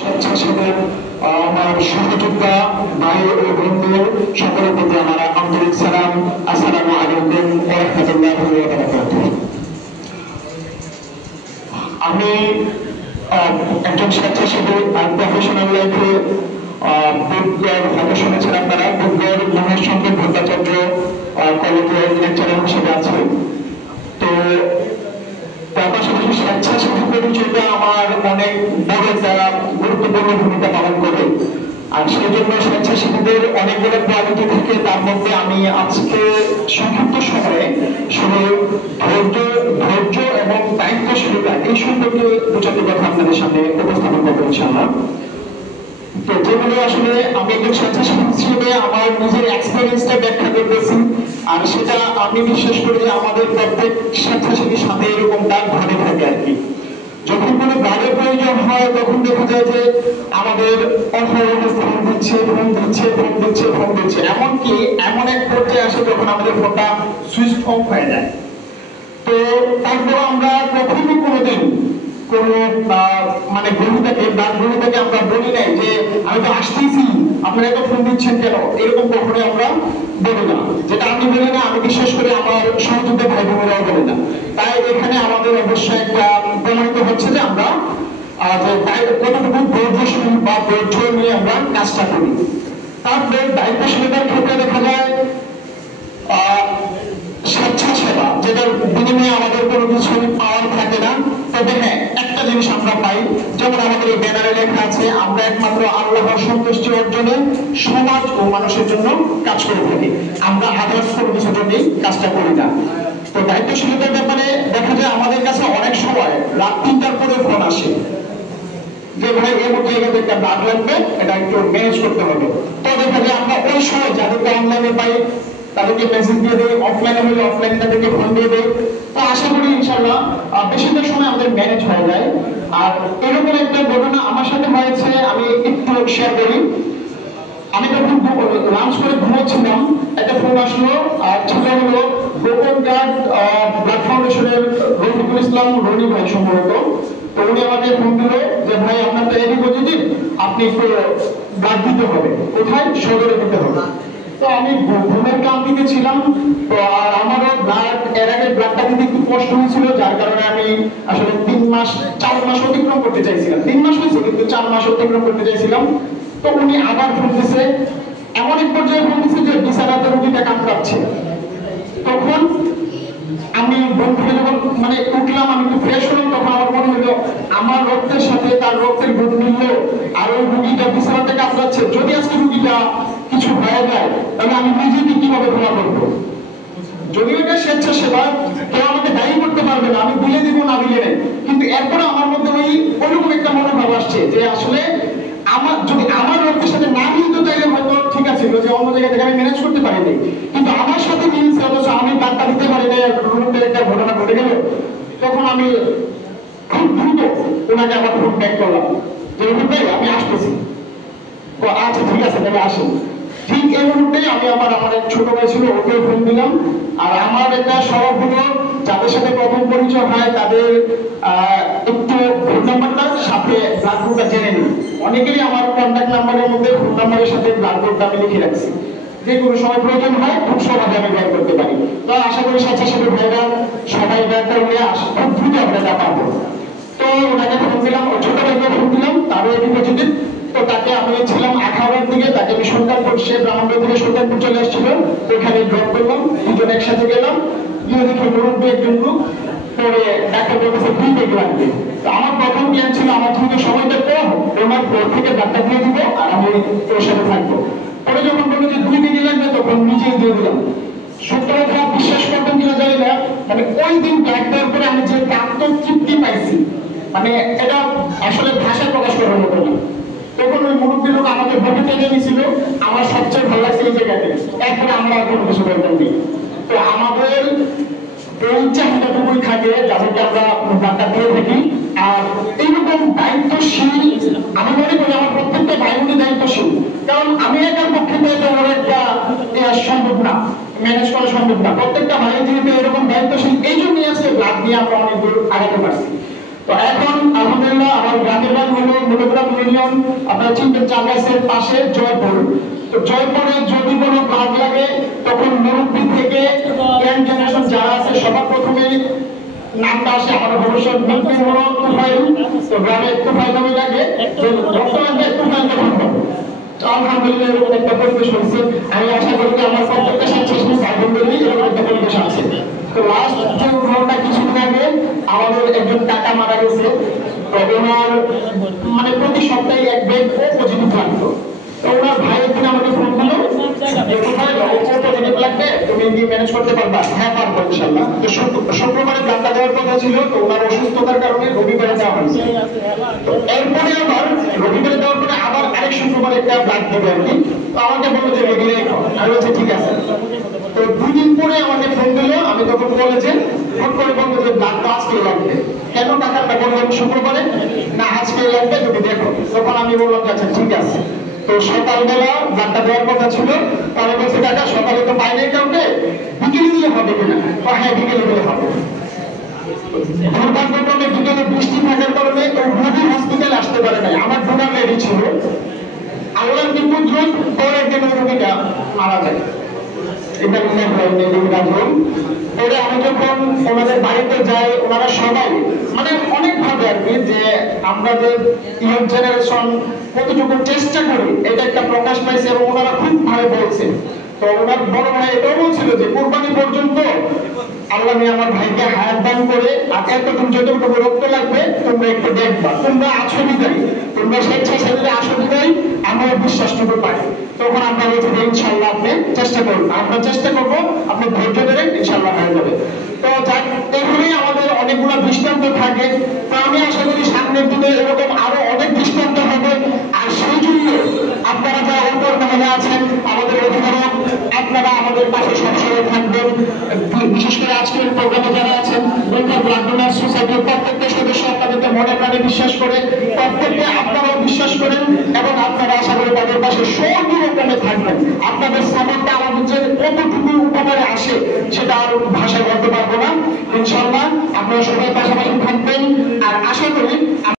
স্বেচ্ছাসেবক আমার সহযোদ্ধা ভাই ও বন্ধুদের সকলের প্রতি আমার আন্তরিক সালাম। আসসালামু আলাইকুম ওয়া রাহমাতুল্লাহি ওয়া বারাকাতুহু। আমি একজন স্বেচ্ছাসেবক আর প্রফেশনাল লাইফে বুধগড় হয়তো শুনেছেন আপনারা, বুধগড় মহেশচন্দ্র ভট্টাচার্য কলেজের লেকচারার হিসেবে আছে। তো তার পাশাপাশি স্বেচ্ছাসেবী পরিচয়টা আমার অনেক বড় একটা গুরুত্বপূর্ণ ভূমিকা পালন করে। আর সেই জন্য স্বেচ্ছাসেবীদের অনেকগুলো কোয়ালিটি থাকে, তার মধ্যে আমি আজকে সংক্ষিপ্ত সময়ে শুধু ধৈর্য এবং দায়িত্বশীলতা এই সম্পর্কে দু চারটি কথা আপনাদের সামনে উপস্থাপন করবো ইনশাআল্লাহ। তো যেগুলো আসলে আমি একজন স্বেচ্ছাসেবক হিসেবে আমার নিজের এক্সপেরিয়েন্সটা ব্যাখ্যা করতেছি, আর সেটা আমি বিশ্বাস করি যে আমাদের প্রত্যেক স্বেচ্ছাসেবীর সাথে এরকমটা ঘটে থাকে আর কি। যখন কোনো গাড়ির প্রয়োজন হয় তখন দেখা যায় যে আমাদের ফোন দিচ্ছে, এমনকি এমন এক পর্যায়ে আসে যখন আমাদের ফোনটা সুইচ অফ হয়ে যায়। তো তারপর আমরা কখনো কোনোদিন কোনো মানে গ্রহীতাকে আমরা বলি নাই যে আমি তো আসতেছি, আপনারা এত ফোন দিচ্ছেন কেন, এরকম কখনোই আমরা বলি না। যেটা আমি বলি না, আমি বিশ্বাস করি আমার সহযোদ্ধা ভাই বোনেরাও বলে না। তাই এখানে আমাদের অবশ্যই একটা প্রমাণিত হচ্ছে যে আমরা কতটুকু ধৈর্যশীল বা ধৈর্য নিয়ে আমরা কাজটা করি। তারপরে দায়িত্বশীলতার ক্ষেত্রে দেখা যায় স্বেচ্ছাসেবা, যেটার বিনিময়ে আমাদের কোনো কিছু পাওয়ার থাকে না। তবে হ্যাঁ, একটা জিনিস আমরা পাই, যেমন আমাদের এই ব্যানারে লেখা আছে, আমরা একমাত্র আল্লাহর সন্তুষ্টি অর্জনে সমাজ ও মানুষের জন্য কাজ করে থাকি। আমরা আদার্স কোনো কিছুর জন্যই কাজটা করি না। তো দায়িত্বশীলতার ব্যাপারে দেখা যায় আমাদের কাছে অনেক সময় রাত 3টার পরে ফোন আসে যে ভাই এই জায়গাতে একটা ব্লাড লাগবে, এটা একটু ম্যানেজ করতে হবে। তো দেখা যায় আমরা ওই সময় যাদেরকে অনলাইনে পাই তাদেরকে মেসেজ দিয়ে দেই, অফলাইনে হলে অফলাইনে তাদেরকে ফোন দিয়ে দেই। তো আশা করি ইনশাআল্লাহ বেশিরভাগ সময় আমাদের ম্যানেজ হয়ে যায়। আর এরকম একটা ঘটনা আমার সাথে হয়েছে, আমি একটু শেয়ার করি। আমি তখন লাঞ্চ করে ঘুমোচ্ছিলাম, একটা ফোন আসলো, আর ছিল হলো গোপনঘাট ব্লাড ফাউন্ডেশনের রফিকুল ইসলাম রনি ভাই সম্ভবত। তো উনি আমাকে ফোন দিল যে ভাই আপনার তো এডি পজিটিভ, আপনি একটু ব্লাড দিতে হবে। কোথায়? সদরে দিতে হবে। তো আমি ঘুমের ক্লান্তিতে ছিলাম, তো আর আমারও ব্লাড এর আগে ব্লাডটা দিতে একটু কষ্ট হয়েছিল, যার কারণে আমি আসলে 4 মাস অতিক্রম করতে চাইছিলাম। 3 মাস হয়েছে কিন্তু 4 মাস অতিক্রম করতে চাইছিলাম। তো উনি আবার ফোন দিছে, এমন এক পর্যায়ে ফোন দিছে যে বিছানাতে রোগীটা কামড়াচ্ছে। তখন আমি ঘুম থেকে যখন মানে উঠলাম, আমি একটু ফ্রেশ হলাম, তখন আমার মনে হলো আমার রক্তের সাথে তার রক্তের গ্রুপ মিলল, আর ওই রুগীটা বিছানাতে কামড়াচ্ছে। যদি আজকে রুগীটা কিছু হয়ে যায় তাহলে আমি নিজেকে কিভাবে ক্ষমা করবো? যদিও এটা স্বেচ্ছাসেবা, কেউ আমাকে দায়ী করতে পারবে না, আমি দিলে দিব না দিলে নেই, কিন্তু এরপরে আমার মধ্যে ওইরকম একটা মনোভাব আসছে যে আসলে আমার যদি আমার রক্তের সাথে না মিলতো তাইলে হয়তো ঠিক আছে, যে অন্য জায়গা থেকে আমি ম্যানেজ করতে পারিনি, কিন্তু আমার সাথে মিলছে অথচ আমি বার্তা দিতে পারি না, রুমের একটা ঘটনা ঘটে গেল। তখন আমি খুব দ্রুত ওনাকে আবার ফোন ব্যাক করলাম যে রুমের ভাই আমি আসতেছি। আচ্ছা ঠিক আছে, তাহলে আসেন। ঠিক এই মুহূর্তে আমি আমার এক ছোট ভাই ছিল, ওকে ফোন দিলাম। আর আমার একটা স্বভাব হলো যাদের সাথে প্রথম পরিচয় হয় তাদের একটু ফোন নাম্বারটার সাথে ব্লাড গ্রুপটা জেনে নিই। অনেকেরই আমার কন্ট্যাক্ট নাম্বারের মধ্যে ফোন নাম্বারের সাথে ব্লাড গ্রুপটা আমি লিখে রাখছি, যে কোনো সময় প্রয়োজন হয় খুব সহজে আমি বের করতে পারি। তো আশা করি স্বেচ্ছাসেবী ভাইরা সবাই ব্যাগটা নিয়ে খুব দ্রুত আমরা এটা পাবো। তো ওনাকে ফোন দিলাম, ছোট ভাইকে ফোন দিলাম, তারও এটি পজিটিভ। তো তাকে আমি ছিলাম আখাউড়ার দিকে, তাকে আমি সুলতানপুর, সে ব্রাহ্মণবাড়ি থেকে সুলতানপুর চলে আসছিল, ওখানে ড্রপ করলাম, দুজন একসাথে গেলাম। গিয়ে দেখি মুরব্বী একজন লোক, পরে ডাক্তার বলতেছে 2 বেগ লাগবে। তো আমার প্রথম প্ল্যান ছিল আমার থেকে সময়টা কম, ওনার পর থেকে ডাক্তার দিয়ে দিব আর আমি ওর সাথে থাকবো। পরে যখন বললো যে 2 বেগ লাগবে তখন নিজেই দিয়ে দিলাম। সত্য কথা বিশ্বাস করবেন কিনা জানি না, মানে ওই দিন ব্লাড দেওয়ার পরে আমি যে আত্মতৃপ্তি পাইছি, মানে এটা আসলে ভাষায় প্রকাশ করার মতো না। তখন ওই মুরব্বী লোক আমাকে ভোটে টেনে নিয়েছিল, আমার সবচেয়ে ভালো লাগছে এই জায়গাতে। এরপরে আমরা আর কোনো কিছু করতাম নেই। তো আমাদের এই চাহিদাটুকুই থাকে যাদেরকে আমরা ডাক্তার দিয়ে থাকি। আর এইরকম দায়িত্বশীল আমি মনে করি আমার প্রত্যেকটা ভাই বোনই দায়িত্বশীল, কারণ আমি একার পক্ষে তো এটা আমার একটা সম্ভব না, ম্যানেজ করা সম্ভব না। প্রত্যেকটা ভাই যেহেতু এরকম দায়িত্বশীল, এই জন্যই আছে ব্লাড দিয়ে আমরা অনেক দূর আগাতে পারছি। তো এখন আলহামদুলিল্লাহ আলহামদুলিল্লাহ আমার গ্রামের বাড়ি হলো মনোগ্রাম ইউনিয়ন, আপনারা চিনবেন চাঁদাইশের পাশে জয়পুর। তো জয়পুরে যদি কোনো ব্লাড লাগে তখন মুরব্বী থেকে ইয়াং জেনারেশন যারা আছে সবার প্রথমে নামটা আসে আমার ভবিষ্যৎ মন্ত্রী হলো তুফাইল। তো গ্রামে তুফাইল নামে লাগে, বর্তমানে তুফাইলকে ভাবো। আলহামদুলিল্লাহ এরকম একটা পরিবেশ হয়েছে। আমি আশা করি আমার প্রত্যেকটা স্বেচ্ছাসেবী ভাই-বোনদেরই এরকম একটা পরিবেশ আছে। তো লাস্ট যে ঘটনা কিছুদিন আগে আমাদের একজন কাকা মারা গেছে। তো ওনার মানে প্রতি সপ্তাহে এক বেড ও পজিটিভ লাগতো। তো ওনার ভাই একদিন আমাকে ফোন দিল, পজিটিভ লাগবে, তুমি কি ম্যানেজ করতে পারবা? হ্যাঁ পারবো ইনশাআল্লাহ। তো শুক্রবারে ব্লাডটা দেওয়ার কথা ছিল, তো ওনার অসুস্থতার কারণে রবিবারে দেওয়া হয়েছে। তো এরপরে আবার রবিবারে দেওয়ার পরে আবার আরেক শুক্রবারে একটা ব্লাড দেবে আর কি। তো আমাকে বললো যে রেগুলার আমি বলছি ঠিক আছে। তো 2 দিন পরে আমাকে ফোন দিল, আমি তখন কলেজে ফোন করে বলবো যে ব্লাড তো আজকে লাগবে। কেন টাকাটা বললাম শুক্রবারে? না আজকে লাগবে, তুমি দেখো। তখন আমি বললাম আচ্ছা ঠিক আছে। তো সকালবেলা ব্লাডটা দেওয়ার কথা ছিল, তাহলে বলছে টাকা সকালে তো পাই নাই কাউকে, বিকেলে দিলে হবে কিনা? হ্যাঁ বিকেলে দিলে হবে। দুর্ভাগ্যক্রমে বিকেলে বৃষ্টি থাকার কারণে রোগী হসপিটালে আসতে পারে নাই। আমার ঢোকার রেডি ছিল, আল্লাহর বিপুদ্রুত পরে একদিন রোগীটা মারা যায়। এটা মনে হয় পরে আমি যখন ওনাদের বাড়িতে যাই, ওনারা সবাই মানে অনেক ভাবে আর কি, যে আমরা যে ইয়ং জেনারেশন কতটুকু চেষ্টা করি এটা একটা প্রকাশ পাইছে, এবং ওনারা খুব ভালো বলছে। তো ওনার বড় ভাই এটাও বলছিল যে কুরবানি পর্যন্ত আল্লাহ আমার ভাইকে হায়াত দান করে, আর এতটুকু যতটুকু রক্ত লাগবে তোমরা একটু দেখবা, তোমরা আছো বিদায়, তোমরা স্বেচ্ছাসেবীরা আসো বিদায়, আমরা বিশ্বাসটুকু পাই। তখন আমরা বলছি যে ইনশাআল্লাহ আপনি চেষ্টা করুন, আমরা চেষ্টা করবো, আপনি ধৈর্য ধরেন, ইনশাআল্লাহ হয়ে যাবে। তো যাক, এখানেই আমাদের অনেকগুলো দৃষ্টান্ত থাকে। তো আমি আশা করি সামনের দিনে এরকম আরো অনেক দৃষ্টান্ত হবে। আর সেই জন্য আপনারা যারা উপর মহলে আছেন, আমাদের অভিভাবক, আপনারা আমাদের পাশে সবসময় থাকবেন। বিশেষ করে আজকের প্রোগ্রামে যারা আছেন, ব্লাড ডোনার সোসাইটির প্রত্যেকটা সদস্য আপনাদেরকে মনে প্রাণে বিশ্বাস করে, প্রত্যেককে আপনারাও বিশ্বাস করেন, এবং আপনারা আশা করি তাদের পাশে সর্বরকমে থাকবেন। আপনাদের সাপোর্টটা আমাদের যে কতটুকু উপকারে আসে সেটা আর ভাষায় বলতে পারবো না। ইনশাআল্লাহ আপনারা সবাই পাশাপাশি থাকবেন, আর আশা করি